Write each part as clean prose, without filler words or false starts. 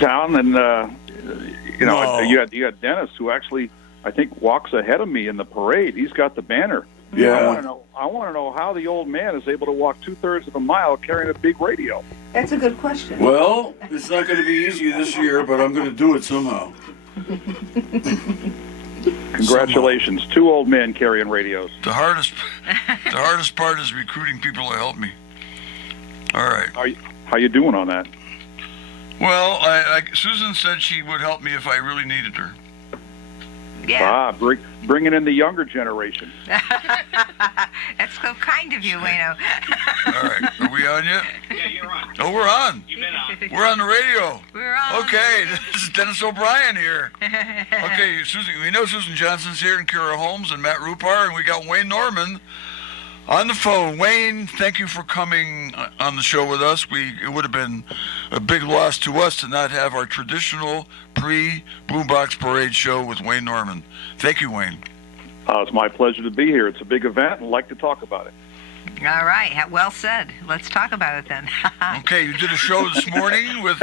town, and you had Dennis, who actually I think walks ahead of me in the parade. He's got the banner. Yeah. I want to know how the old man is able to walk 2/3 of a mile carrying a big radio. That's a good question. Well, it's not going to be easy this year, but I'm going to do it somehow. Congratulations, 2 old men carrying radios. The hardest part is recruiting people to help me. All right. How you doing on that? Well, Susan said she would help me if I really needed her. Yeah. Bringing in the younger generation. That's so kind of you, Wayno. All right. Are we on yet? Yeah, you're on. Oh, we're on. You've been on. We're on the radio. We're on. Okay, this is Dennis O'Brien here. Okay, Susan, we know Susan Johnson's here, and Kira Holmes, and Matt Rupar, and we got Wayne Norman on the phone. Wayne, thank you for coming on the show with us. It would have been a big loss to us to not have our traditional pre-Boombox Parade show with Wayne Norman. Thank you, Wayne. It's my pleasure to be here. It's a big event, and I'd like to talk about it. All right. Well said. Let's talk about it then. Okay, you did a show this morning with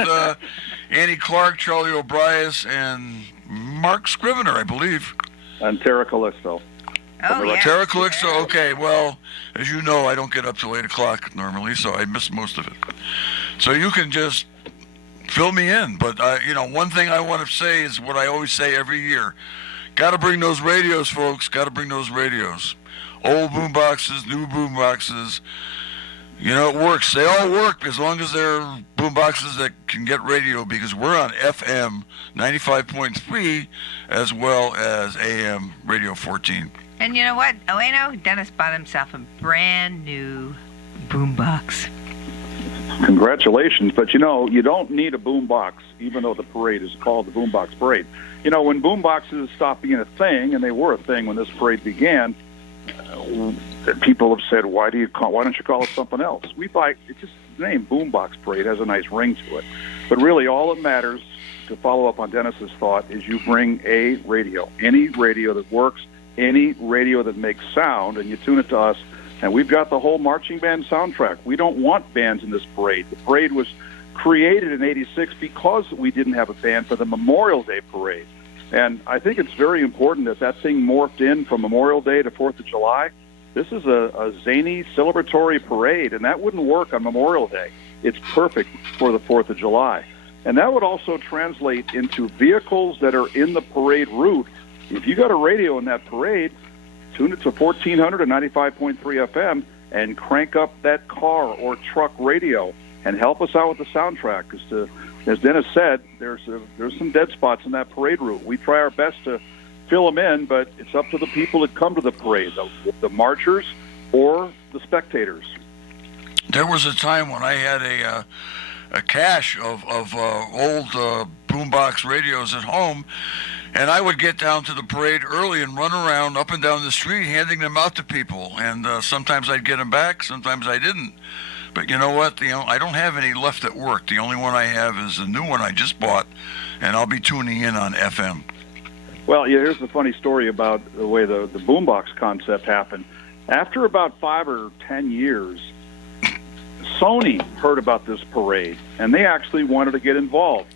Annie Clark, Charlie O'Brias, and Mark Scrivener, I believe. And Tara Callisto. Oh, yeah. Tara Calixto, okay. Well, as you know, I don't get up till 8 o'clock normally, so I miss most of it. So you can just fill me in. But, one thing I want to say is what I always say every year. Got to bring those radios, folks. Got to bring those radios. Old boom boxes, new boom boxes. It works. They all work as long as they're boom boxes that can get radio, because we're on FM 95.3 as well as AM Radio 14. And you know what, Wayno? Dennis bought himself a brand new boombox. Congratulations. But, you don't need a boombox, even though the parade is called the Boombox Parade. When boomboxes stopped being a thing, and they were a thing when this parade began, people have said, why don't you call it something else? We thought the name Boombox Parade has a nice ring to it. But really, all that matters, to follow up on Dennis's thought, is you bring a radio, any radio that works, any radio that makes sound, and you tune it to us. And we've got the whole marching band soundtrack. We don't want bands in this parade. The parade was created in '86 because we didn't have a band for the Memorial Day parade. And I think it's very important that thing morphed in from Memorial Day to 4th of July. This is a zany, celebratory parade, and that wouldn't work on Memorial Day. It's perfect for the 4th of July. And that would also translate into vehicles that are in the parade route. If you got a radio in that parade, tune it to 1400 and 95.3 FM and crank up that car or truck radio and help us out with the soundtrack. Because, as Dennis said, there's some dead spots in that parade route. We try our best to fill them in, but it's up to the people that come to the parade, the marchers or the spectators. There was a time when I had a cache of old boombox radios at home, and I would get down to the parade early and run around up and down the street handing them out to people. And sometimes I'd get them back, sometimes I didn't. But you know what? I don't have any left at work. The only one I have is a new one I just bought, and I'll be tuning in on FM. Well, here's the funny story about the way the boombox concept happened. After about 5 or 10 years, Sony heard about this parade, and they actually wanted to get involved.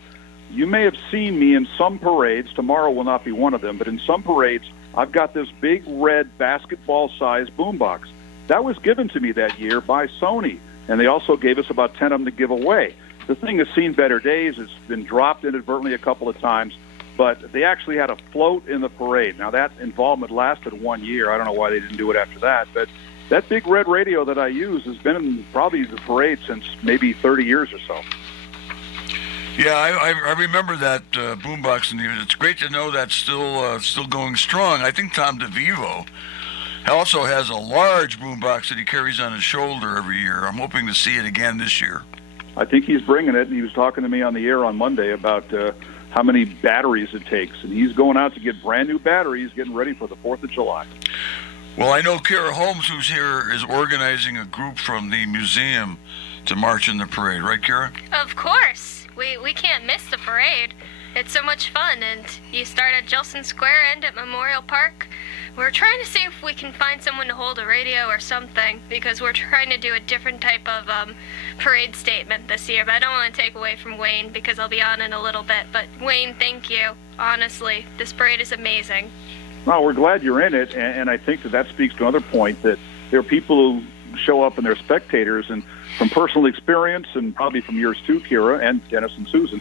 You may have seen me in some parades. Tomorrow will not be one of them, but in some parades, I've got this big red basketball-sized boombox. That was given to me that year by Sony, and they also gave us about 10 of them to give away. The thing has seen better days. It's been dropped inadvertently a couple of times, but they actually had a float in the parade. Now, that involvement lasted 1 year. I don't know why they didn't do it after that, but that big red radio that I use has been in probably the parade since maybe 30 years or so. Yeah, I remember that boombox, and it's great to know that's still going strong. I think Tom DeVivo also has a large boombox that he carries on his shoulder every year. I'm hoping to see it again this year. I think he's bringing it, and he was talking to me on the air on Monday about how many batteries it takes, and he's going out to get brand new batteries, getting ready for the 4th of July. Well, I know Kira Holmes, who's here, is organizing a group from the museum to march in the parade. Right, Kira? Of course. We can't miss the parade. It's so much fun, and you start at Jellison Square, end at Memorial Park. We're trying to see if we can find someone to hold a radio or something, because we're trying to do a different type of parade statement this year. But I don't want to take away from Wayne, because I'll be on in a little bit. But Wayne, thank you. Honestly, this parade is amazing. Well, we're glad you're in it, and I think that speaks to another point, that there are people who show up and they're spectators, and from personal experience, and probably from yours too, Kira, and Dennis and Susan,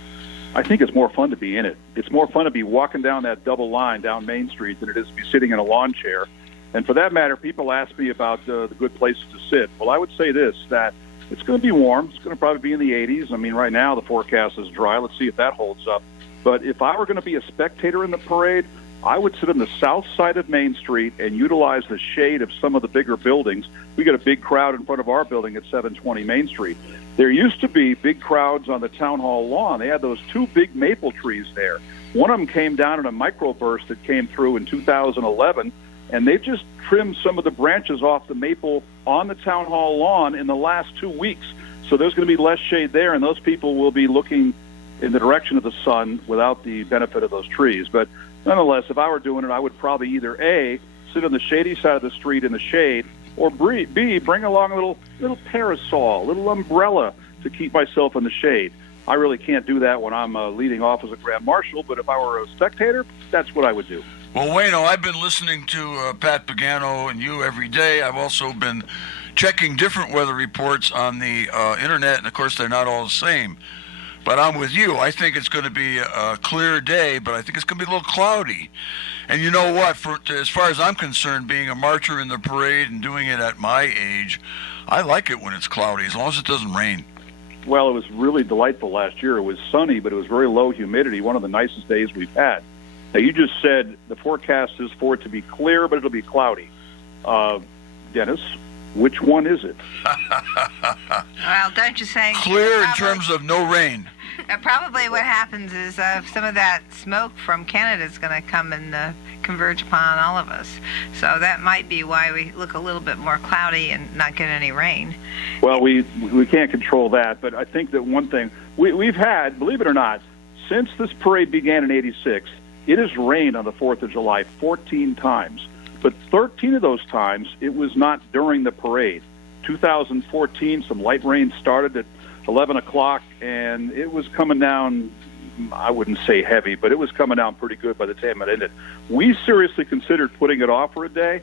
I think it's more fun to be in it. It's more fun to be walking down that double line down Main Street than it is to be sitting in a lawn chair. And for that matter, people ask me about the good places to sit. Well, I would say this, that it's going to be warm. It's going to probably be in the 80s. I mean, right now the forecast is dry. Let's see if that holds up. But if I were going to be a spectator in the parade, I would sit on the south side of Main Street and utilize the shade of some of the bigger buildings. We got a big crowd in front of our building at 720 Main Street. There used to be big crowds on the town hall lawn. They had those two big maple trees there. One of them came down in a microburst that came through in 2011, and they've just trimmed some of the branches off the maple on the town hall lawn in the last 2 weeks. So there's going to be less shade there, and those people will be looking in the direction of the sun without the benefit of those trees. But nonetheless, if I were doing it, I would probably either A, sit on the shady side of the street in the shade, or B, bring along a little parasol, a little umbrella to keep myself in the shade. I really can't do that when I'm leading off as a Grand Marshal, but if I were a spectator, that's what I would do. Well, Wayno, I've been listening to Pat Pagano and you every day. I've also been checking different weather reports on the internet, and of course they're not all the same. But I'm with you. I think it's going to be a clear day, but I think it's going to be a little cloudy. And you know what? As far as I'm concerned, being a marcher in the parade and doing it at my age, I like it when it's cloudy, as long as it doesn't rain. Well, it was really delightful last year. It was sunny, but it was very low humidity, one of the nicest days we've had. Now, you just said the forecast is for it to be clear, but it'll be cloudy. Dennis, which one is it? Well, don't you think? Clear in terms of no rain. Probably what happens is some of that smoke from Canada is going to come and converge upon all of us. So that might be why we look a little bit more cloudy and not get any rain. Well, we can't control that, but I think that one thing, we've had, believe it or not, since this parade began in 86, it has rained on the 4th of July 14 times. But 13 of those times, it was not during the parade. 2014, some light rain started at 11 o'clock, and it was coming down, I wouldn't say heavy, but it was coming down pretty good by the time it ended. We seriously considered putting it off for a day.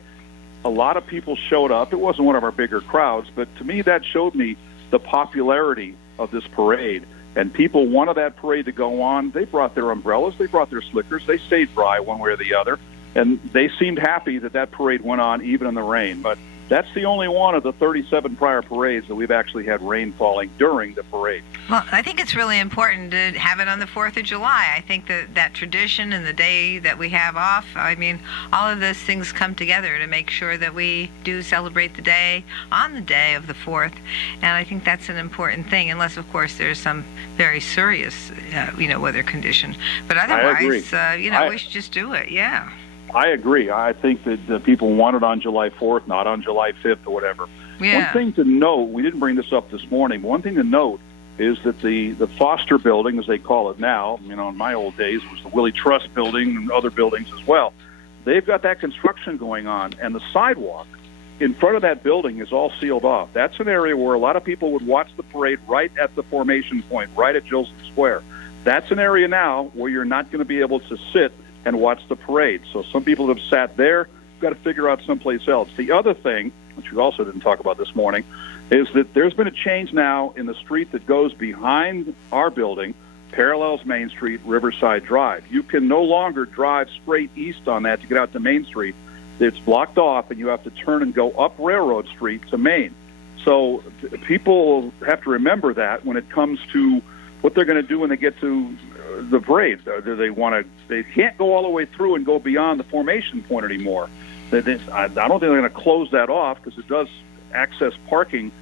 A lot of people showed up. It wasn't one of our bigger crowds, but to me that showed me the popularity of this parade. And people wanted that parade to go on. They brought their umbrellas. They brought their slickers. They stayed dry one way or the other. And they seemed happy that parade went on even in the rain. But that's the only one of the 37 prior parades that we've actually had rain falling during the parade. Well, I think it's really important to have it on the 4th of July. I think that tradition and the day that we have off, I mean, all of those things come together to make sure that we do celebrate the day on the day of the 4th. And I think that's an important thing, unless, of course, there's some very serious, weather condition. But otherwise, we should just do it, yeah. I agree. I think that people want it on July 4th, not on July 5th or whatever. Yeah. One thing to note, we didn't bring this up this morning, but one thing to note is that the Foster building, as they call it now, in my old days, it was the Willie Trust building and other buildings as well. They've got that construction going on, and the sidewalk in front of that building is all sealed off. That's an area where a lot of people would watch the parade right at the formation point, right at Jillson Square. That's an area now where you're not going to be able to sit and watch the parade. So some people have sat there. You've got to figure out someplace else. The other thing, which we also didn't talk about this morning, is that there's been a change now in the street that goes behind our building, parallels Main Street, Riverside Drive. You can no longer drive straight east on that to get out to Main Street. It's blocked off, and you have to turn and go up Railroad Street to Main. So people have to remember that when it comes to what they're going to do when they get to the parade. They can't go all the way through and go beyond the formation point anymore. I don't think they're going to close that off because it does access parking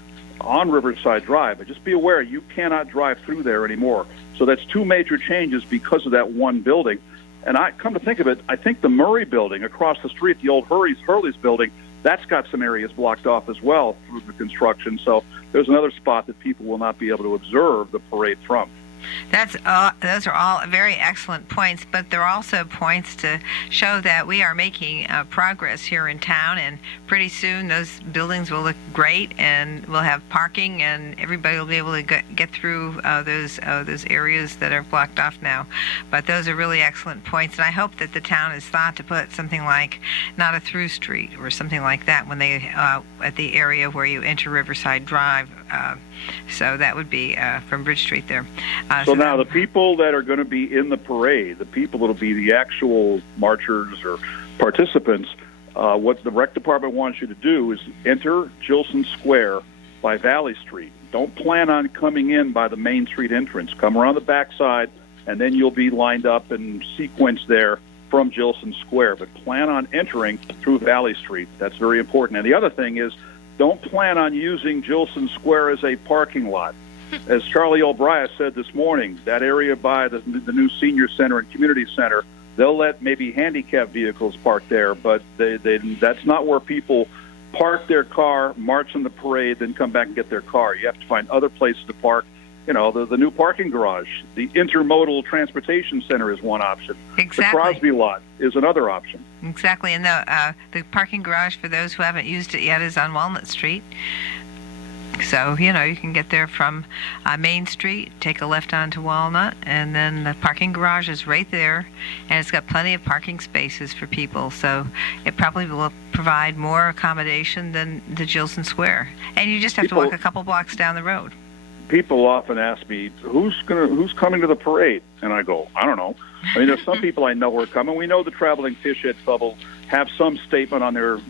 on Riverside Drive. But just be aware, you cannot drive through there anymore. So that's two major changes because of that one building. And come to think of it, I think the Murray building across the street, the old Hurley's building, that's got some areas blocked off as well through the construction. So there's another spot that people will not be able to observe the parade from. Those are all very excellent points, but they're also points to show that we are making progress here in town, and pretty soon those buildings will look great, and we'll have parking, and everybody will be able to get through those areas that are blocked off now. But those are really excellent points, and I hope that the town has thought to put something like not a through street or something like that when they at the area where you enter Riverside Drive. So that would be from Bridge Street there. So now the people that are going to be in the parade, the people that will be the actual marchers or participants, what the rec department wants you to do is enter Gilson Square by Valley Street. Don't plan on coming in by the Main Street entrance. Come around the backside, and then you'll be lined up and sequenced there from Gilson Square. But plan on entering through Valley Street. That's very important. And the other thing is, don't plan on using Gilson Square as a parking lot. As Charlie O'Brien said this morning, that area by the new senior center and community center, they'll let maybe handicap vehicles park there, but that's not where people park their car, march in the parade, then come back and get their car. You have to find other places to park. You know, the new parking garage, the intermodal transportation center is one option. Exactly. The Crosby lot is another option. Exactly, and the parking garage, for those who haven't used it yet, is on Walnut Street. So, you know, you can get there from Main Street, take a left onto Walnut, and then the parking garage is right there, and it's got plenty of parking spaces for people, so it probably will provide more accommodation than the Gilson Square. And you just have to walk a couple blocks down the road. People often ask me, who's coming to the parade? And I go, I don't know. I mean, there's some people I know who are coming. We know the Traveling Fish Head Club will have some statement on their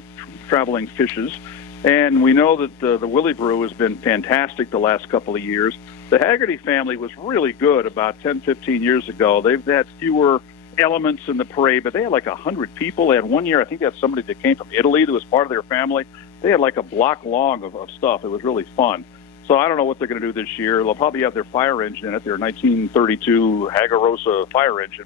traveling fishes. And we know that the Willie Brew has been fantastic the last couple of years. The Haggerty family was really good about 10, 15 years ago. They've had fewer elements in the parade, but they had like 100 people. They had one year, I think they had somebody that came from Italy that was part of their family. They had like a block long of stuff. It was really fun. So I don't know what they're going to do this year. They'll probably have their fire engine in it, their 1932 Hagarosa fire engine.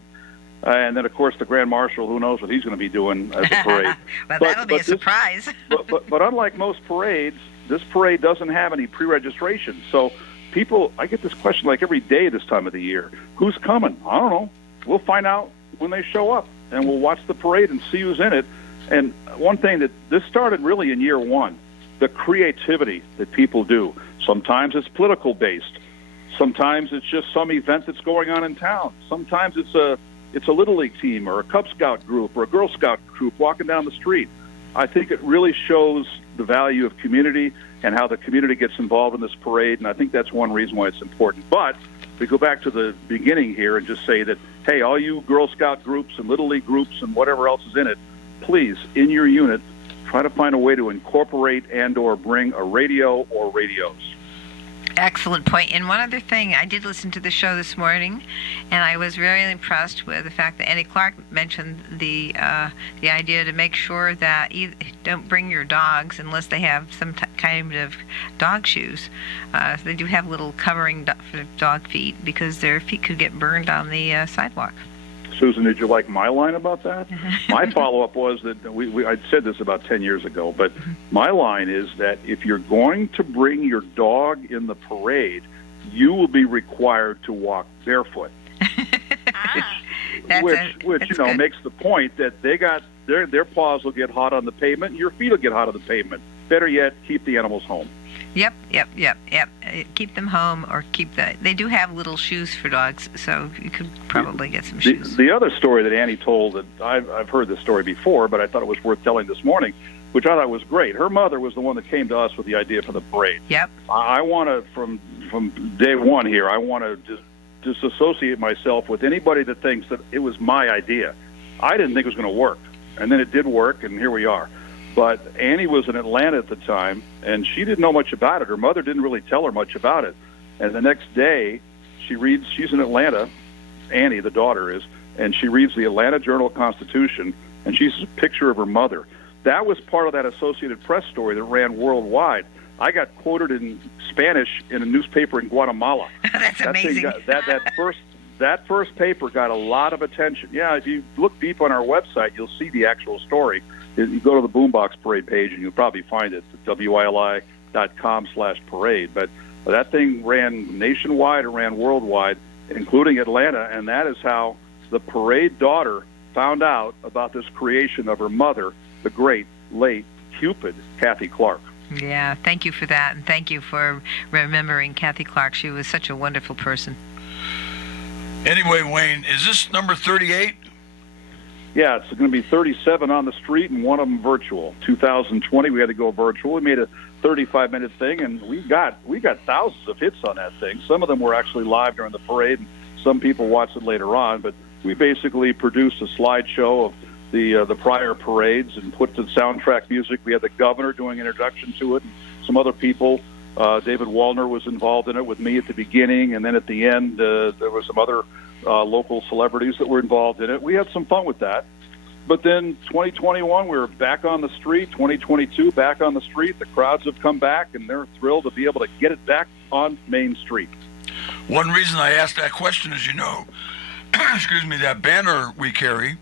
And then, of course, the Grand Marshal, who knows what he's going to be doing at the parade. Well, that'll be a surprise. but unlike most parades, this parade doesn't have any pre-registration. So people, I get this question like every day this time of the year. Who's coming? I don't know. We'll find out when they show up, and we'll watch the parade and see who's in it. And one thing that this started really in year one, the creativity that people do. Sometimes it's political based. Sometimes it's just some event that's going on in town. Sometimes it's a Little League team or a Cub Scout group or a Girl Scout group walking down the street. I think it really shows the value of community and how the community gets involved in this parade, and I think that's one reason why it's important. But we go back to the beginning here and just say that, hey, all you Girl Scout groups and Little League groups and whatever else is in it, please, in your unit, try to find a way to incorporate and or bring a radio or radios. Excellent point. And one other thing, I did listen to the show this morning, and I was very impressed with the fact that Annie Clark mentioned the idea to make sure that you don't bring your dogs unless they have some kind of dog shoes. So they do have little covering for dog feet because their feet could get burned on the sidewalk. Susan, did you like my line about that? My follow-up was that I'd said this about 10 years ago, but my line is that if you're going to bring your dog in the parade, you will be required to walk barefoot. Which you know good. Makes the point that they got their paws will get hot on the pavement, and your feet will get hot on the pavement. Better yet, keep the animals home. Yep. Keep them home, or they do have little shoes for dogs, so you could probably get some shoes. The other story that Annie told, that I've heard this story before, but I thought it was worth telling this morning, which I thought was great. Her mother was the one that came to us with the idea for the parade. Yep. I want to, from day one here, I want to disassociate myself with anybody that thinks that it was my idea. I didn't think it was going to work, and then it did work, and here we are. But Annie was in Atlanta at the time, and she didn't know much about it. Her mother didn't really tell her much about it. And the next day, she's in Atlanta, Annie, the daughter is, and she reads the Atlanta Journal-Constitution, and she sees a picture of her mother. That was part of that Associated Press story that ran worldwide. I got quoted in Spanish in a newspaper in Guatemala. That's amazing. That first paper got a lot of attention. Yeah, if you look deep on our website, you'll see the actual story. You go to the Boombox Parade page, and you'll probably find it at WILI.com/parade. But that thing ran nationwide, it ran worldwide, including Atlanta, and that is how the parade daughter found out about this creation of her mother, the great, late Cupid, Kathy Clark. Yeah, thank you for that, and thank you for remembering Kathy Clark. She was such a wonderful person. Anyway, Wayne, is this number 38? Yeah, it's going to be 37 on the street and one of them virtual. 2020, we had to go virtual. We made a 35-minute thing, and we got thousands of hits on that thing. Some of them were actually live during the parade, and some people watched it later on. But we basically produced a slideshow of the prior parades and put the soundtrack music. We had the governor doing an introduction to it, and some other people. David Wallner was involved in it with me at the beginning, and then at the end there were some other local celebrities that were involved in it. We had some fun with that. But then 2021, we were back on the street. 2022, back on the street. The crowds have come back, and they're thrilled to be able to get it back on Main Street. One reason I asked that question is, excuse me, that banner we carry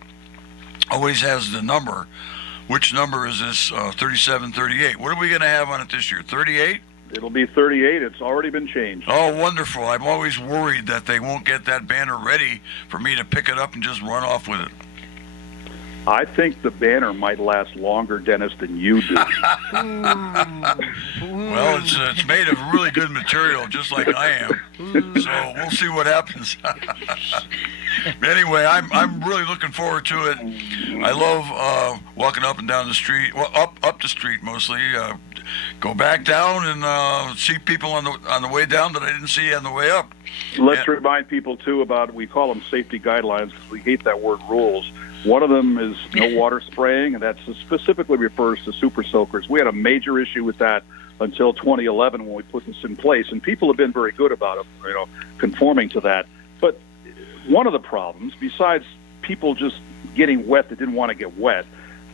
always has the number. Which number is this? 3738. What are we going to have on it this year? 38? It'll be 38. It's already been changed. Oh, wonderful. I'm always worried that they won't get that banner ready for me to pick it up and just run off with it. I think the banner might last longer, Dennis, than you do. Well, it's made of really good material, just like I am. So we'll see what happens. Anyway, I'm really looking forward to it. I love walking up and down the street. Well, up the street mostly. Go back down and see people on the way down that I didn't see on the way up. Let's remind people too about, we call them safety guidelines because we hate that word, rules. One of them is no water spraying, and that specifically refers to super soakers. We had a major issue with that until 2011 when we put this in place, and people have been very good about it, conforming to that. But one of the problems, besides people just getting wet that didn't want to get wet,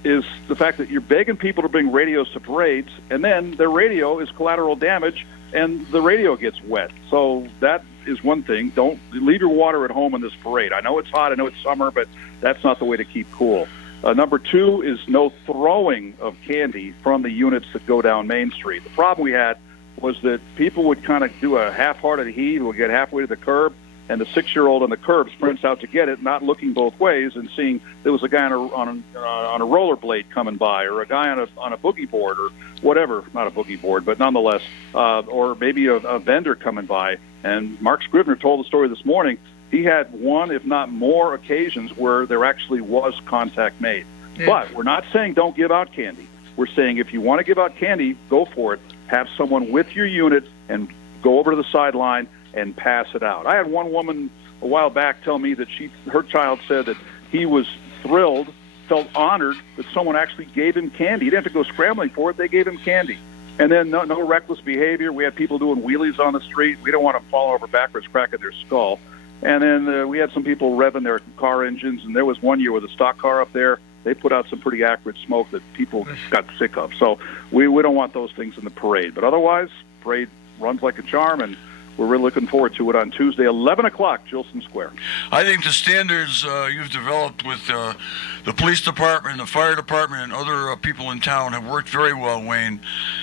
is the fact that you're begging people to bring radios to parades, and then their radio is collateral damage, and the radio gets wet. So that is one thing. Don't leave your water at home in this parade. I know it's hot, I know it's summer, but that's not the way to keep cool. Number two is no throwing of candy from the units that go down Main Street. The problem we had was that people would kind of do a half-hearted heave, would get halfway to the curb, and the 6-year-old on the curb sprints out to get it, not looking both ways, and seeing there was a guy on a rollerblade coming by, or a guy on a boogie board, or whatever, not a boogie board, but nonetheless, or maybe a vendor coming by. And Mark Scribner told the story this morning. He had one, if not more, occasions where there actually was contact made. Yeah. But we're not saying don't give out candy. We're saying if you want to give out candy, go for it. Have someone with your unit and go over to the sideline and pass it out. I had one woman a while back tell me that her child said that he was thrilled, felt honored that someone actually gave him candy. He didn't have to go scrambling for it. They gave him candy. And then no reckless behavior. We had people doing wheelies on the street. We don't want them falling over backwards, cracking their skull. And then we had some people revving their car engines. And there was one year with a stock car up there. They put out some pretty acrid smoke that people got sick of. So we don't want those things in the parade. But otherwise, parade runs like a charm, and we're really looking forward to it on Tuesday, 11 o'clock, Gilson Square. I think the standards you've developed with the police department, the fire department, and other people in town have worked very well, Wayne.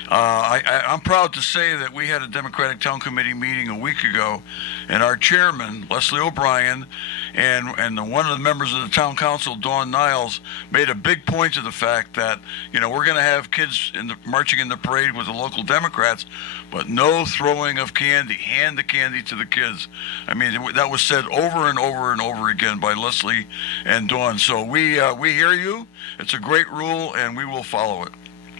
I'm proud to say that we had a Democratic Town Committee meeting a week ago, and our chairman, Leslie O'Brien, and one of the members of the town council, Dawn Niles, made a big point to the fact that, we're going to have kids marching in the parade with the local Democrats, but no throwing of candy. Hand the candy to the kids. I mean, that was said over and over and over again by Leslie and Dawn. So we hear you. It's a great rule, and we will follow it.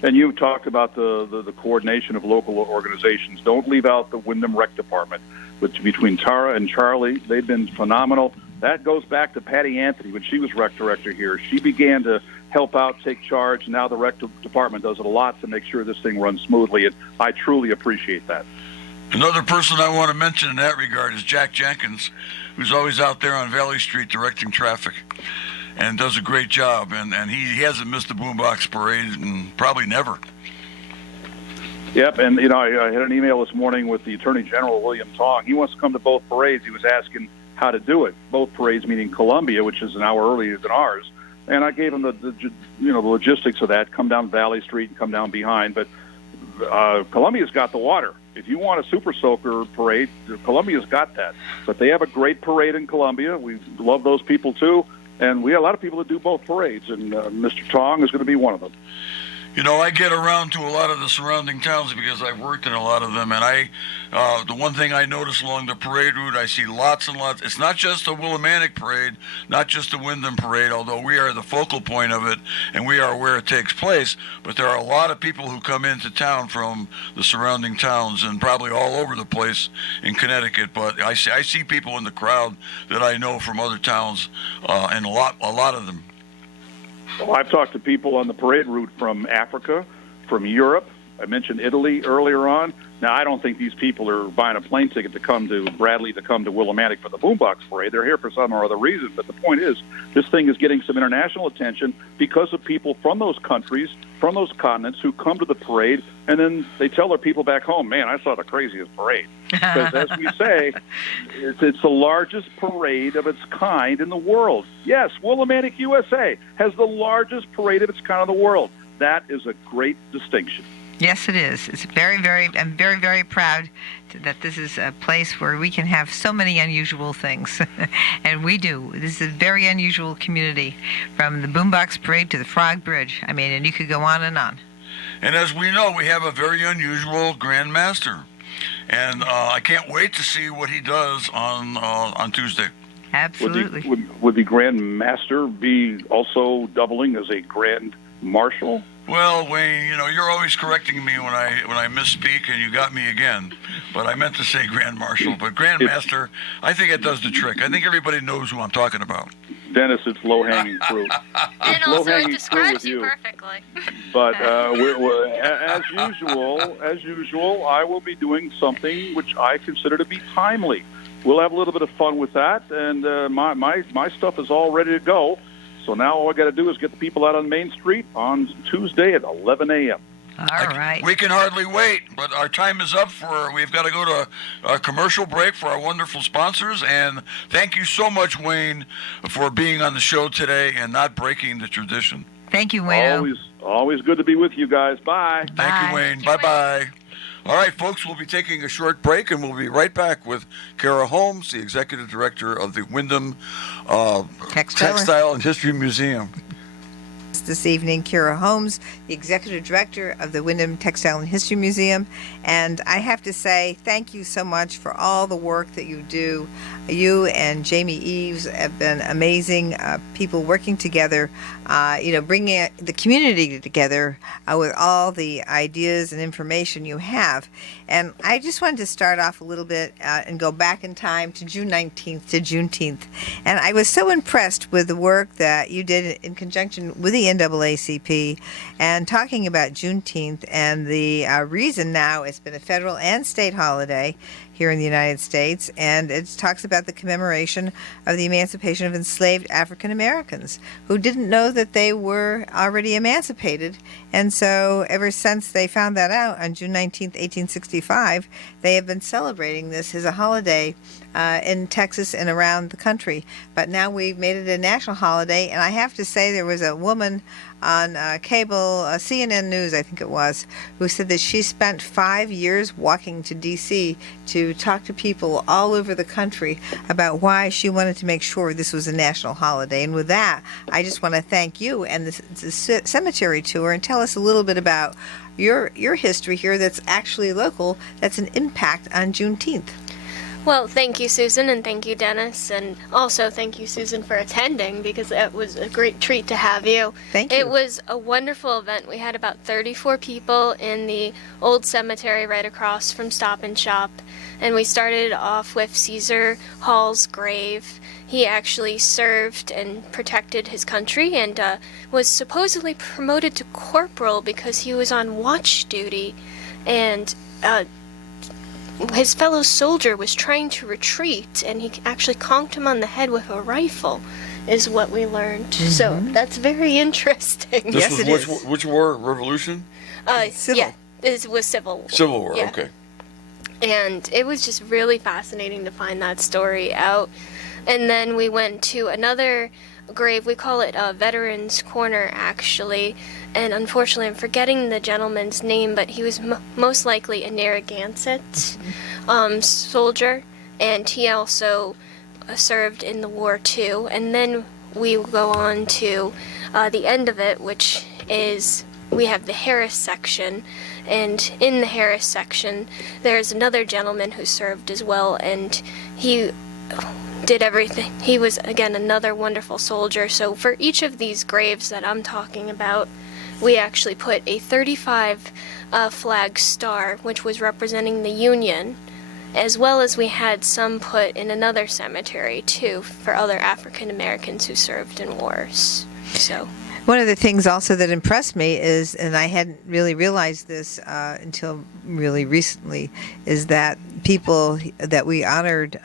And you talked about the coordination of local organizations. Don't leave out the Wyndham Rec Department. But between Tara and Charlie, they've been phenomenal. That goes back to Patty Anthony when she was rec director here. She began to help out, take charge. Now the rec department does it a lot to make sure this thing runs smoothly, and I truly appreciate that. Another person I want to mention in that regard is Jack Jenkins, who's always out there on Valley Street directing traffic and does a great job. And he hasn't missed the Boombox Parade and probably never. Yep, and I had an email this morning with the Attorney General, William Tong. He wants to come to both parades. He was asking how to do it. Both parades, meaning Columbia, which is an hour earlier than ours. And I gave him the logistics of that. Come down Valley Street and come down behind. But Columbia's got the water. If you want a Super Soaker parade, Columbia's got that. But they have a great parade in Columbia. We love those people, too. And we have a lot of people that do both parades, and Mr. Tong is going to be one of them. You know, I get around to a lot of the surrounding towns because I've worked in a lot of them, and the one thing I notice along the parade route, I see lots and lots. It's not just the Willimantic parade, not just the Windham parade, although we are the focal point of it, and we are where it takes place, but there are a lot of people who come into town from the surrounding towns and probably all over the place in Connecticut, but I see people in the crowd that I know from other towns, and a lot of them. Well, I've talked to people on the parade route from Africa, from Europe. I mentioned Italy earlier on. Now, I don't think these people are buying a plane ticket to come to Bradley, to come to Willimantic for the Boombox Parade. They're here for some or other reason. But the point is, this thing is getting some international attention because of people from those countries, from those continents, who come to the parade, and then they tell their people back home, man, I saw the craziest parade. Because, as we say, it's the largest parade of its kind in the world. Yes, Willimantic, USA, has the largest parade of its kind in the world. That is a great distinction. Yes, it is. It's I'm very, very proud that this is a place where we can have so many unusual things. And we do. This is a very unusual community, from the Boombox Parade to the Frog Bridge. I mean, and you could go on and on. And as we know, we have a very unusual Grand Master. And I can't wait to see what he does on Tuesday. Absolutely. Would the Grand Master be also doubling as a Grand Marshal? Well, Wayne, you know, you're always correcting me when I misspeak, and you got me again. But I meant to say Grand Marshal. But Grand Master, I think it does the trick. I think everybody knows who I'm talking about. Dennis, it's low-hanging fruit. And also it describes you perfectly. But we're, as usual, I will be doing something which I consider to be timely. We'll have a little bit of fun with that, and my stuff is all ready to go. So now all I got to do is get the people out on Main Street on Tuesday at 11 a.m. All right. We can hardly wait, but our time is up. We've got to go to a commercial break for our wonderful sponsors. And thank you so much, Wayne, for being on the show today and not breaking the tradition. Thank you, Wayne. Always good to be with you guys. Bye. Thank you, Wayne. Bye-bye. All right, folks, we'll be taking a short break, and we'll be right back with Kara Holmes, the Executive Director of the Windham Textile and History Museum. This evening, Kara Holmes, the Executive Director of the Windham Textile and History Museum. And I have to say thank you so much for all the work that you do. You and Jamie Eves have been amazing people working together, bringing the community together with all the ideas and information you have. And I just wanted to start off a little bit and go back in time to June 19th to Juneteenth. And I was so impressed with the work that you did in conjunction with the NAACP and talking about Juneteenth and the reason now it's been a federal and state holiday here in the United States, and it talks about the commemoration of the emancipation of enslaved African Americans who didn't know that they were already emancipated. And so ever since they found that out on June 19th, 1865, they have been celebrating this as a holiday in Texas and around the country. But now we've made it a national holiday, and I have to say there was a woman on cable, CNN News, I think it was, who said that she spent 5 years walking to D.C. to talk to people all over the country about why she wanted to make sure this was a national holiday. And with that, I just want to thank you and the cemetery tour and tell us a little bit about your history here that's actually local, that's an impact on Juneteenth. Well, thank you, Susan, and thank you, Dennis, and also thank you, Susan, for attending, because it was a great treat to have you. Thank you. It was a wonderful event. We had about 34 people in the old cemetery right across from Stop and Shop, and we started off with Caesar Hall's grave. He actually served and protected his country and was supposedly promoted to corporal because he was on watch duty, and his fellow soldier was trying to retreat, and he actually conked him on the head with a rifle, is what we learned. Mm-hmm. So that's very interesting. This was which war? Revolution? Civil. Yeah, it was Civil War. Civil War, yeah. Okay. And it was just really fascinating to find that story out. And then we went to another grave. We call it Veterans Corner, actually. And unfortunately, I'm forgetting the gentleman's name, but he was most likely a Narragansett soldier, and he also served in the war too. And then we go on to the end of it, which is we have the Harris section, and in the Harris section there's another gentleman who served as well, and he did everything. He was, again, another wonderful soldier. So for each of these graves that I'm talking about, we actually put a 35 flag star, which was representing the Union, as well as we had some put in another cemetery too for other African Americans who served in wars. So one of the things also that impressed me is, and I hadn't really realized this until really recently, is that people that we honored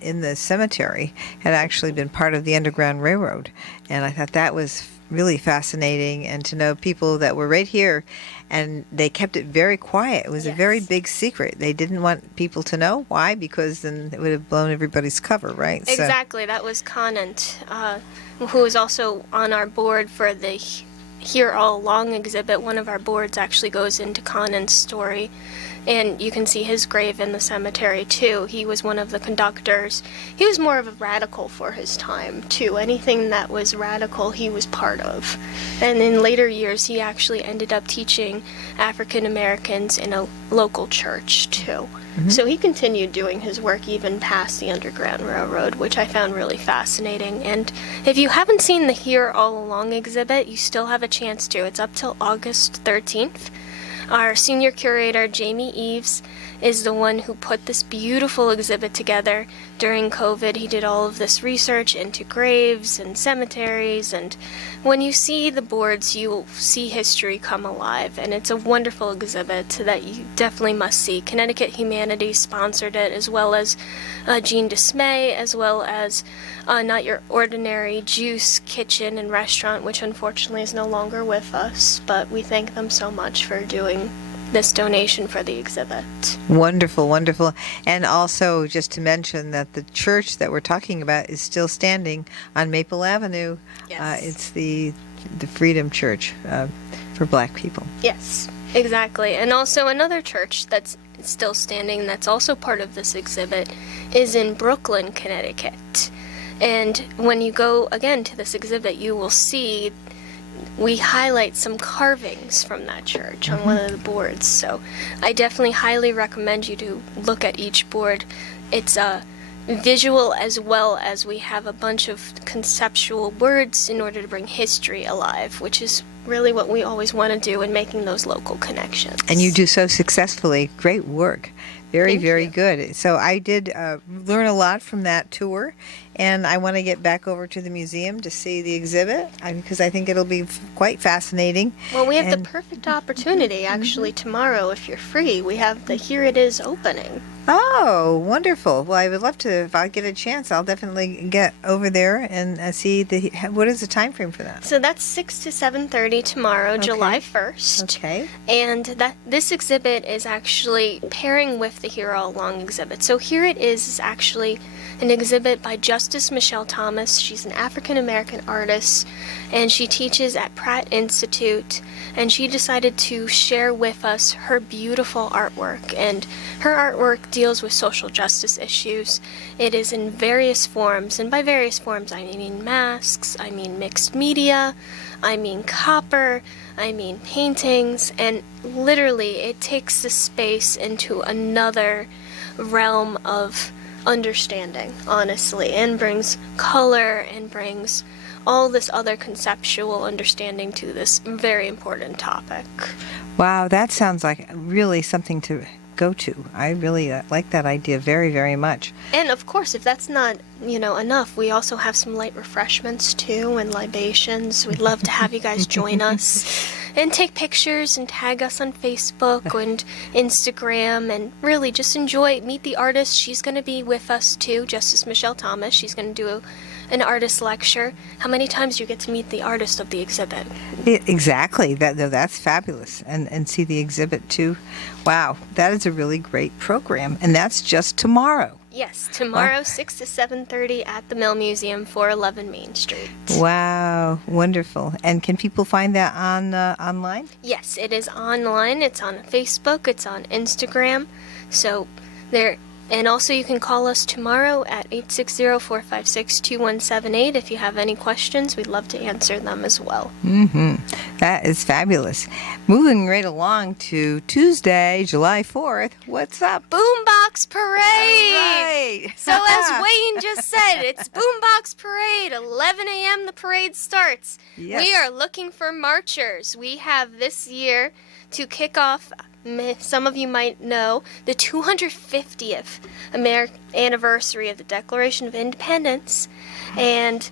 in the cemetery had actually been part of the Underground Railroad. And I thought that was really fascinating, and to know people that were right here, and they kept it very quiet. It was a very big secret. They didn't want people to know. Why? Because then it would have blown everybody's cover, right? Exactly. That was Conant, who was also on our board for the Here All Along exhibit. One of our boards actually goes into Conant's story, and you can see his grave in the cemetery too. He was one of the conductors. He was more of a radical for his time too. Anything that was radical, he was part of. And in later years, he actually ended up teaching African Americans in a local church too. So he continued doing his work even past the Underground Railroad, which I found really fascinating. And if you haven't seen the Here All Along exhibit, you still have a chance to. It's up till August 13th. Our senior curator, Jamie Eves, is the one who put this beautiful exhibit together during COVID. He did all of this research into graves and cemeteries, and when you see the boards, you'll see history come alive, and it's a wonderful exhibit that you definitely must see. Connecticut Humanities sponsored it, as well as Jean Dismay, as well as Not Your Ordinary Juice Kitchen and Restaurant, which unfortunately is no longer with us, but we thank them so much for doing this donation for the exhibit. Wonderful, wonderful. And also, just to mention that the church that we're talking about is still standing on Maple Avenue. Yes. It's the Freedom Church for Black people. Yes, exactly. And also another church that's still standing, that's also part of this exhibit, is in Brooklyn, Connecticut. And when you go again to this exhibit, you will see we highlight some carvings from that church on one of the boards. So I definitely highly recommend you to look at each board. It's visual, as well as we have a bunch of conceptual words in order to bring history alive, which is really what we always want to do in making those local connections. And you do so successfully. Great work. Very, Thank very you. good. So I did learn a lot from that tour, and I want to get back over to the museum to see the exhibit because I think it'll be quite fascinating. Well, we have And- the perfect opportunity, actually, tomorrow, if you're free. We have the Here It Is opening. Oh, wonderful. Well, I would love to. If I get a chance, I'll definitely get over there and see what is the time frame for that? So that's 6 to 7:30 tomorrow, July 1st. Okay. And this exhibit is actually pairing with the Here All Along exhibit. So Here It Is actually an exhibit by Justice Michelle Thomas. She's an African-American artist, and she teaches at Pratt Institute, and she decided to share with us her beautiful artwork. And her artwork deals with social justice issues. It is in various forms, and by various forms I mean masks, I mean mixed media, I mean copper, I mean paintings, and literally it takes the space into another realm of understanding, honestly, and brings color and brings all this other conceptual understanding to this very important topic. Wow, that sounds like really something to go to. I really like that idea very, very much. And of course, if that's not, enough, we also have some light refreshments too and libations. We'd love to have you guys join us and take pictures and tag us on Facebook and Instagram, and really just meet the artist. She's going to be with us too, Justice Michelle Thomas. She's going to do an artist lecture. How many times do you get to meet the artist of the exhibit? Exactly. That's fabulous. And see the exhibit too. Wow, that is a really great program. And that's just tomorrow. Yes, tomorrow 6 to 7:30 at the Mill Museum, 411 Main Street. Wow, wonderful. And can people find that on online? Yes, it is online. It's on Facebook. It's on Instagram. So there. And also you can call us tomorrow at 860-456-2178 if you have any questions. We'd love to answer them as well. That is fabulous. Moving right along to Tuesday, July 4th. What's up? Boombox Parade! Right. So as Wayne just said, it's Boombox Parade. 11 a.m. the parade starts. Yes. We are looking for marchers. We have this year to kick off, some of you might know, the 250th anniversary of the Declaration of Independence. And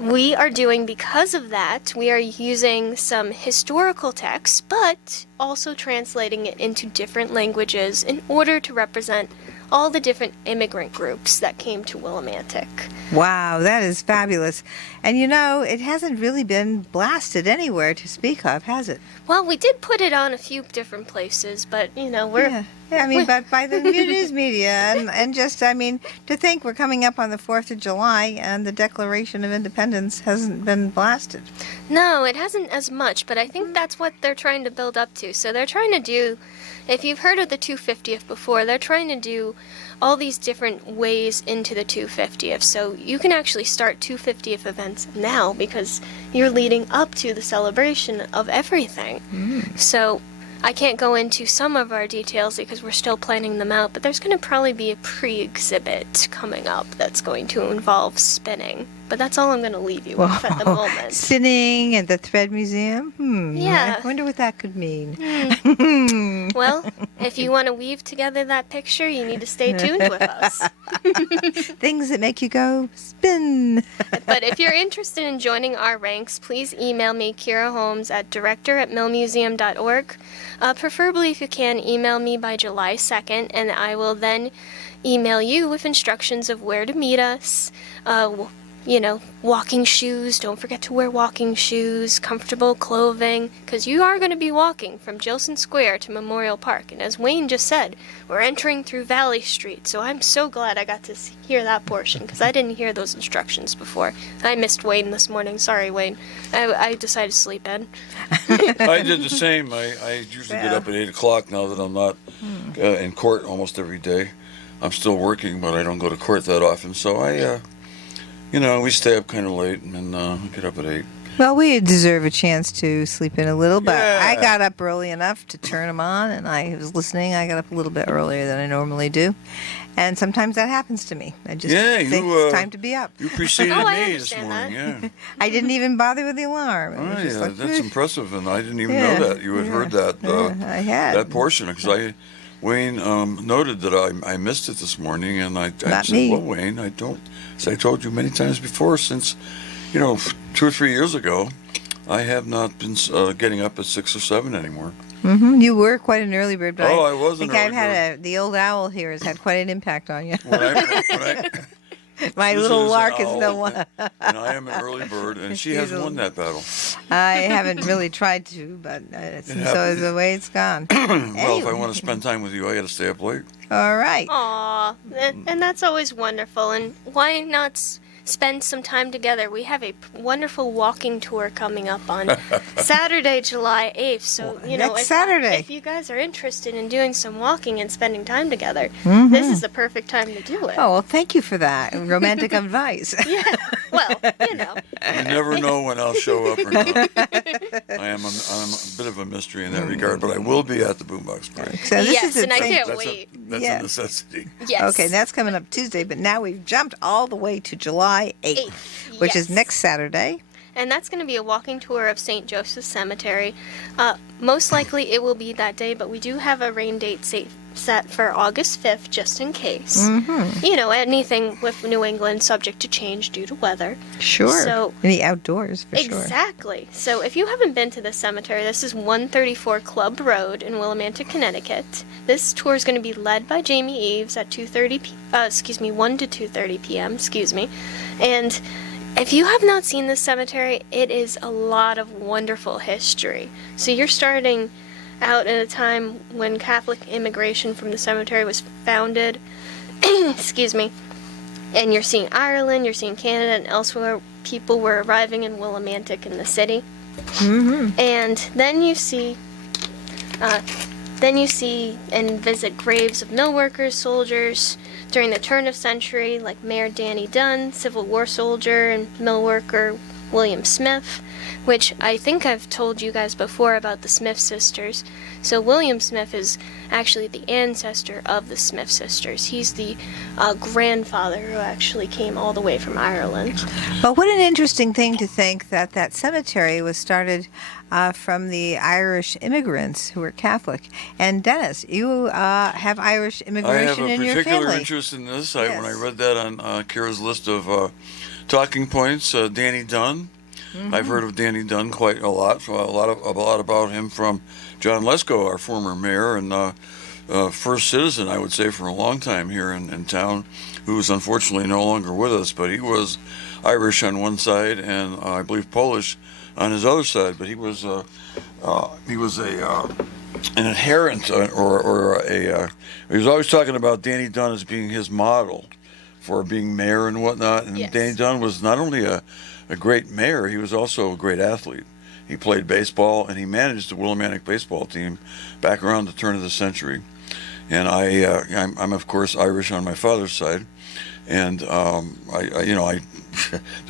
we are doing, because of that, we are using some historical texts, but also translating it into different languages in order to represent all the different immigrant groups that came to Willimantic. Wow, that is fabulous. And you know, it hasn't really been blasted anywhere to speak of, has it? Well, we did put it on a few different places, but, you know, we're... Yeah, I mean, but by the news media, and just, I mean, to think we're coming up on the 4th of July and the Declaration of Independence hasn't been blasted. No, it hasn't as much, but I think that's what they're trying to build up to. So they're trying to do, if you've heard of the 250th before, they're trying to do all these different ways into the 250th. So you can actually start 250th events now because you're leading up to the celebration of everything. So I can't go into some of our details because we're still planning them out, but there's going to probably be a pre-exhibit coming up that's going to involve spinning. But that's all I'm going to leave you with at the moment. Spinning at the Thread Museum? Yeah. I wonder what that could mean. Well, if you want to weave together that picture, you need to stay tuned with us. Things that make you go spin. But if you're interested in joining our ranks, please email me, Kira Holmes, at director@millmuseum.org. Preferably, if you can, email me by July 2nd, and I will then email you with instructions of where to meet us, you know, walking shoes. Don't forget to wear walking shoes, comfortable clothing, because you are going to be walking from Jilson Square to Memorial Park. And as Wayne just said, we're entering through Valley Street, so I'm so glad I got to hear that portion, because I didn't hear those instructions before. I missed Wayne this morning. Sorry, Wayne. I decided to sleep in. I did the same. I usually get up at 8 o'clock now that I'm not in court almost every day. I'm still working, but I don't go to court that often, so you know, we stay up kind of late and get up at 8. Well, we deserve a chance to sleep in a little, but Yeah. I got up early enough to turn them on, and I was listening. I got up a little bit earlier than I normally do, and sometimes that happens to me. I just think it's time to be up. You preceded Oh, I me this understand morning, yeah. I didn't even bother with the alarm. It was Oh, just yeah, like, that's impressive, and I didn't even Yeah, know that. You had heard that I had. that portion, because Wayne noted that I missed it this morning, and I Not said, me. well, Wayne, I don't, as I told you many times before, since, 2 or 3 years ago, I have not been getting up at 6 or 7 anymore. You were quite an early bird, but Oh, I I was an think I've early had the old owl here has had quite an impact on you. When I, My Susan little is an lark is no owl, one. and I am an early bird, and she hasn't won that battle. I haven't really tried to, but so happens. is the way it's gone. Well, if I want to spend time with you, I got to stay up late. All right. Aw, and that's always wonderful. And why not spend some time together? We have a wonderful walking tour coming up on Saturday, July 8th. So, Next Saturday. if you guys are interested in doing some walking and spending time together, Mm-hmm. this is the perfect time to do it. Oh, well, thank you for that romantic advice. Yeah, well, You never know when I'll show up or not. I'm a bit of a mystery in that regard, but I will be at the Boombox Parade. So this Yes, is the and I thing. can't That's wait. That's Yeah. a necessity. Yes. Okay, that's coming up Tuesday, but now we've jumped all the way to July 8th, which is yes. next Saturday. And that's going to be a walking tour of St. Joseph's Cemetery. Most likely it will be that day, but we do have a rain date set for August 5th, just in case. Mm-hmm. Anything with New England subject to change due to weather. Sure. So- In the outdoors, for sure. Exactly. So if you haven't been to the cemetery, this is 134 Club Road in Willimantic, Connecticut. This tour is going to be led by Jamie Eves at 1 to 2:30 p.m. And if you have not seen this cemetery, it is a lot of wonderful history. So you're starting out at a time when Catholic immigration from the cemetery was founded, excuse me, and you're seeing Ireland, you're seeing Canada, and elsewhere. People were arriving in Willimantic in the city, and then you see and visit graves of mill workers, soldiers during the turn of century, like Mayor Danny Dunn, Civil War soldier and mill worker William Smith, which I think I've told you guys before about the Smith sisters. So William Smith is actually the ancestor of the Smith sisters. He's the grandfather who actually came all the way from Ireland. Well, what an interesting thing to think that that cemetery was started from the Irish immigrants who were Catholic. And Dennis, you have Irish I have immigration a in your particular family. interest in this. Yes. When I read that on Kira's list of talking points, Danny Dunn. I've heard of Danny Dunn quite a lot. A lot about him from John Lesko, our former mayor and first citizen, I would say, for a long time here in town, who is unfortunately no longer with us. But he was Irish on one side and I believe Polish on his other side. But he was an adherent he was always talking about Danny Dunn as being his model for being mayor and whatnot. And Yes. Danny Dunn was not only a great mayor, he was also a great athlete. He played baseball and he managed the Willimantic baseball team back around the turn of the century. And I'm of course Irish on my father's side, and the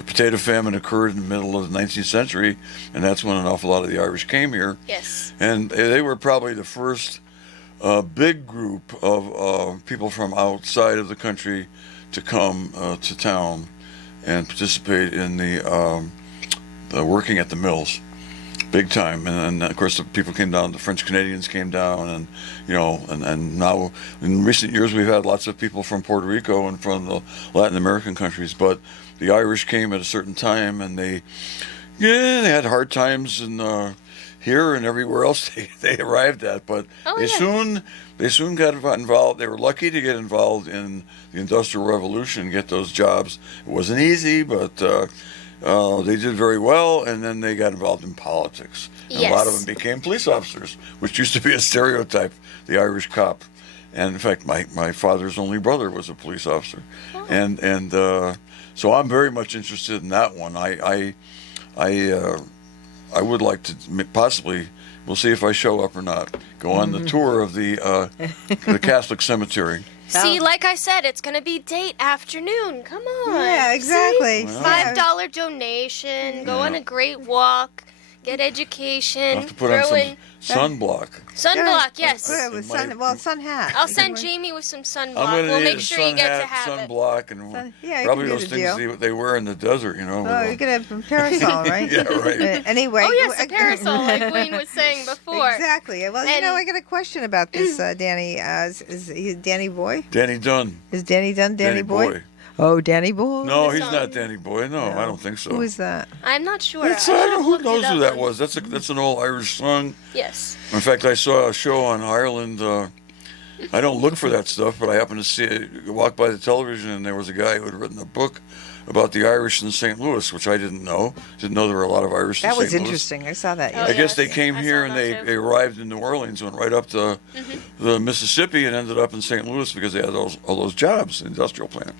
potato famine occurred in the middle of the 19th century, and that's when an awful lot of the Irish came here. Yes. And they were probably the first big group of people from outside of the country to come to town and participate in the working at the mills, big time. And then, of course, the people came down. The French Canadians came down, and and now in recent years we've had lots of people from Puerto Rico and from the Latin American countries. But the Irish came at a certain time, and they had hard times and here and everywhere else they arrived at. But they soon got involved. They were lucky to get involved in the Industrial Revolution, get those jobs. It wasn't easy, but they did very well, and then they got involved in politics. And Yes. a lot of them became police officers, which used to be a stereotype, the Irish cop. And in fact, my father's only brother was a police officer. Oh. And so I'm very much interested in that one. I would like to possibly, we'll see if I show up or not, go on the tour of the Catholic cemetery. See, like I said, it's going to be date afternoon. Come on. Yeah, exactly. Well. $5 donation. Go on a great walk. Get education. I'll have to put on throw in some sunblock. sunblock. Yes. Good, with sun hat. I'll send Jamie with some sunblock. I'm going to We'll need make a sure sun you get hat, to have it. sunblock, and Yeah, you probably can do those the things deal. they wear in the desert, Oh, you could have a parasol, right? Yeah, right. Anyway. Oh, yes, a parasol, like Wayne was saying before. Exactly. Well, And- I got a question about this, Danny. Is he Danny Boy? Danny Dunn. Is Danny Dunn Danny Boy? Oh, Danny Boy. No, The he's song. not Danny Boy. No, I don't think so. Who is that? I'm not sure. It's, I I should've don't know, who looked it knows who up that on- was. That's an old Irish song. Yes. In fact, I saw a show on Ireland. I don't look for that stuff, but I happened to see it, walk by the television, and there was a guy who had written a book about the Irish in St. Louis, which I didn't know. Didn't know there were a lot of Irish in That St. was Louis. interesting. I saw that. Oh, Yeah. I guess they yes. came I here saw and that they too. arrived in New Orleans, went right up to the Mississippi, and ended up in St. Louis because they had all those jobs, industrial plant.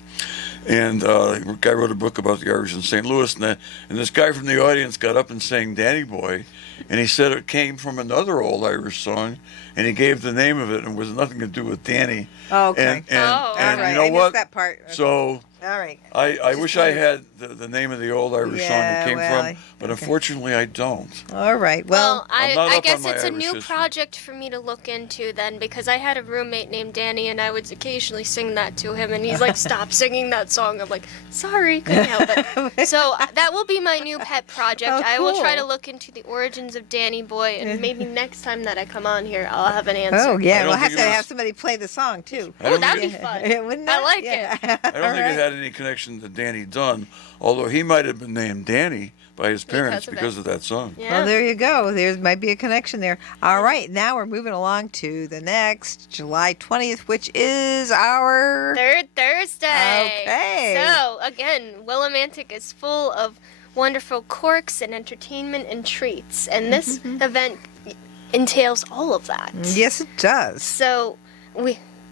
And the guy wrote a book about the Irish in St. Louis, and this guy from the audience got up and sang Danny Boy, and he said it came from another old Irish song, and he gave the name of it, and it was nothing to do with Danny. Oh, okay. And Oh, and All right. you know I what? missed that part. Okay. So All right. I wish I had the name of the old Irish song Yeah, it came well, from, but okay. unfortunately I don't. All right. Well, I'm not I up guess on my it's a Irish new history. project for me to look into then, because I had a roommate named Danny, and I would occasionally sing that to him, and he's like, "Stop singing that song." I'm like, "Sorry, couldn't help it." So that will be my new pet project. Oh, I will try to cool. look into the origins of Danny Boy, and maybe next time that I come on here, I'll have an answer. Oh, I yeah. don't We'll have think to it was- have somebody play the song, too. I don't that'd think be it- fun. Wouldn't I that? like Yeah. it. I don't think it had any connection to Danny Dunn, although he might have been named Danny by his parents Because because of of that song. Yeah. Well, there you go. There might be a connection there. All right. Now we're moving along to the next July 20th, which is our. Third Thursday. Okay. So, again, Willimantic is full of wonderful corks and entertainment and treats. And this event entails all of that. Yes, it does. So,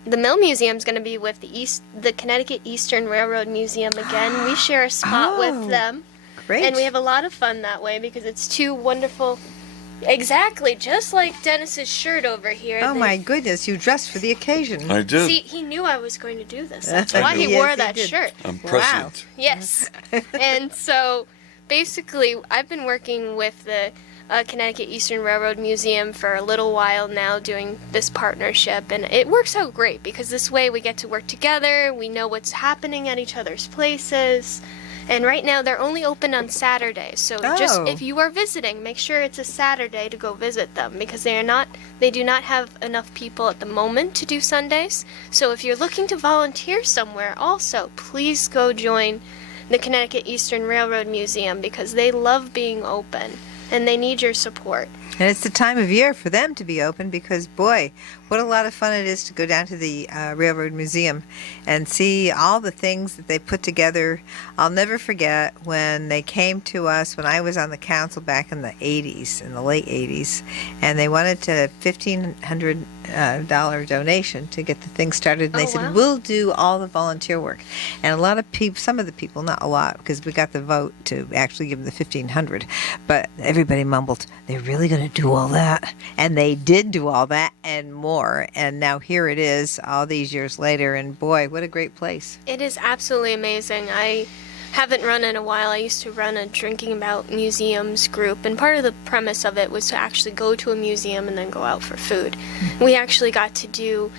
the Mill Museum is going to be with the Connecticut Eastern Railroad Museum again. We share a spot with them. Great. And we have a lot of fun that way because it's two wonderful, exactly, just like Dennis's shirt over here. Oh, my goodness. You dressed for the occasion. I did. See, he knew I was going to do this. That's why he Yes, wore he that did. shirt. I'm Wow. prescient. Yes. And so basically, I've been working with the Connecticut Eastern Railroad Museum for a little while now doing this partnership, and it works out great because this way we get to work together, we know what's happening at each other's places. And right now they're only open on Saturdays, so just Oh. if you are visiting, make sure it's a Saturday to go visit them because they do not have enough people at the moment to do Sundays. So if you're looking to volunteer somewhere also, please go join the Connecticut Eastern Railroad Museum because they love being open and they need your support. And it's the time of year for them to be open because, boy, what a lot of fun it is to go down to the Railroad Museum and see all the things that they put together. I'll never forget when they came to us when I was on the council back in the 80s, in the late 80s, and they wanted a $1,500 donation to get the thing started. And they Oh, said, wow. we'll do all the volunteer work. And a lot of people, some of the people, not a lot, because we got the vote to actually give them the $1,500, but everybody mumbled, they're really going to do all that? And they did do all that and more. And now here it is all these years later. And boy, what a great place. It is absolutely amazing. I haven't run in a while. I used to run a drinking about museums group, and part of the premise of it was to actually go to a museum and then go out for food. We actually got to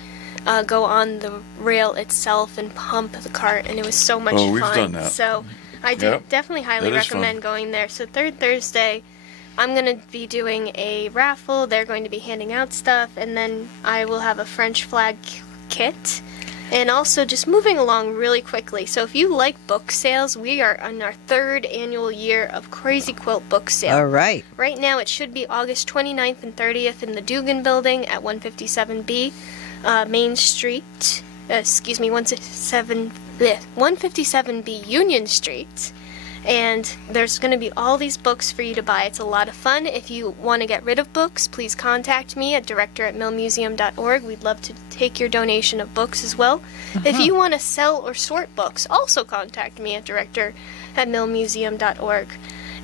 go on the rail itself and pump the cart, and it was so much fun. Oh, we've done that. So I Yep. definitely highly That is fun. recommend going there. So third Thursday, I'm going to be doing a raffle. They're going to be handing out stuff, and then I will have a French flag kit. And also, just moving along really quickly. So if you like book sales, we are on our 3rd annual year of Crazy Quilt Book Sale. All right. Right now, it should be August 29th and 30th in the Dugan Building at 157B Main Street. 157B Union Street. And there's going to be all these books for you to buy. It's a lot of fun. If you want to get rid of books, please contact me at director@millmuseum.org. We'd love to take your donation of books as well. If you want to sell or sort books, also contact me at director@millmuseum.org.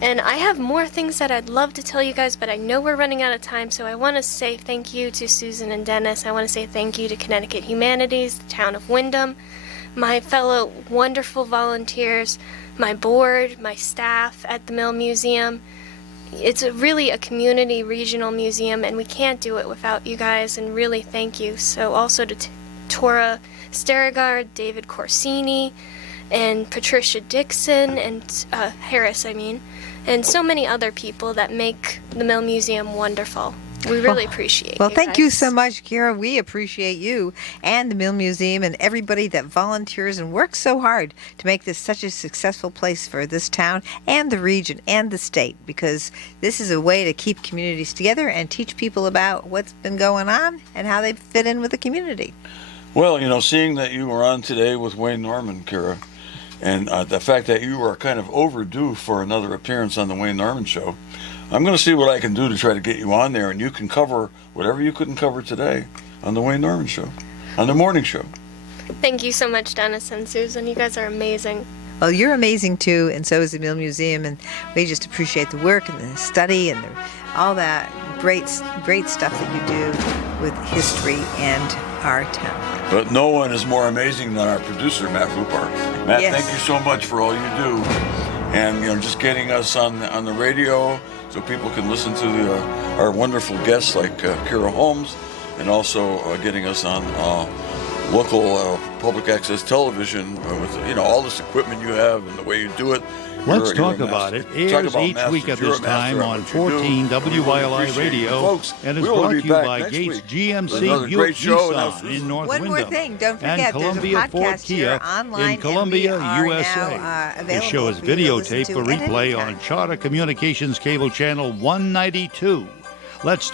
And I have more things that I'd love to tell you guys, but I know we're running out of time, so I want to say thank you to Susan and Dennis. I want to say thank you to Connecticut Humanities, the town of Wyndham, my fellow wonderful volunteers, my board, my staff at the Mill Museum. It's really a community regional museum, and we can't do it without you guys, and really thank you. So also to Tora Sterigard, David Corsini, and Patricia Dixon, and Harris, and so many other people that make the Mill Museum wonderful. We really appreciate Well, you thank you guys. so much, Kira. We appreciate you and the Mill Museum and everybody that volunteers and works so hard to make this such a successful place for this town and the region and the state, because this is a way to keep communities together and teach people about what's been going on and how they fit in with the community. Well, seeing that you were on today with Wayne Norman, Kara, and the fact that you are kind of overdue for another appearance on the Wayne Norman Show, I'm going to see what I can do to try to get you on there, and you can cover whatever you couldn't cover today on the Wayne Norman Show, on the morning show. Thank you so much, Dennis and Susan. You guys are amazing. Well, you're amazing too, and so is the Mill Museum, and we just appreciate the work and the study and all that great stuff that you do with history and our town. But no one is more amazing than our producer, Matt Rupar. Matt, Yes. thank you so much for all you do, and just getting us on the radio so people can listen to our wonderful guests like Kira Holmes, and also getting us on local public access television with all this equipment you have and the way you do it. Let's You're talk a about master. it. Talk Airs about each masters. week at You're this a master time at on what you do. 14 WYLI Appreciate you, Radio folks. and is We will brought be to you back by next Gates week with GMC another Buick great show. Nissan in North One Wyndham. more thing, don't forget, and Columbia there's a Ford podcast Kia here online, in Columbia, and we are USA. now, This show is available for you to listen videotaped to for at any replay time. on Charter Communications Cable Channel 192. Let's